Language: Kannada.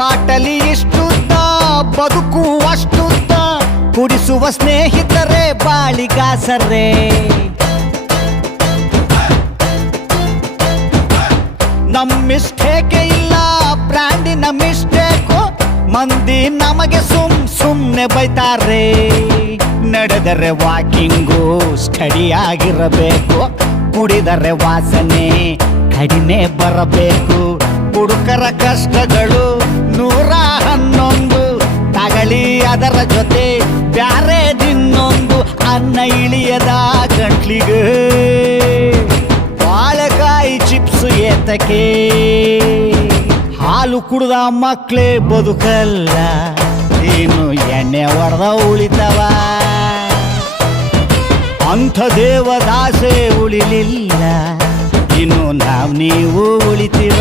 ಬಾಟಲಿ ಇಷ್ಟುದ್ದ, ಬದುಕು ಅಷ್ಟುದ್ದ, ಕುಡಿಸುವ ಸ್ನೇಹಿತರೆ, ಬಾಳಿಗಾಸರೆ. ನಮ್ ಮಿಸ್ಟೇಕೆ ಇಲ್ಲ ಬ್ರ್ಯಾಂಡಿನ ಮಿಸ್ಟೇಕು ಮಂದಿ ನಮಗೆ ಸುಮ್ ಸುಮ್ನೆ ಬೈತಾರೆ. ನಡೆದರೆ ವಾಕಿಂಗು ಸ್ಟಡಿ ಆಗಿರಬೇಕು ಕುಡಿದರೆ ವಾಸನೆ ಕಡಿಮೆ ಬರಬೇಕು, ಹುಡುಕರ ಕಷ್ಟಗಳು ಅನ್ನ ಇಳಿಯದ ಗಂಟ್ಲಿಗೆ ಬಾಳೆಕಾಯಿ ಚಿಪ್ಸ್ ಏತಕ್ಕೆ. ಹಾಲು ಕುಡ್ದ ಮಕ್ಳೇ ಬದುಕಲ್ಲ ಏನು ಎಣ್ಣೆ ಹೊಡೆದ ಉಳಿತವ. ಅಂಥ ದೇವದಾಸೆ ಉಳಿಲಿಲ್ಲ, ಇನ್ನು ನಾವು ನೀವು ಉಳಿತೀವ.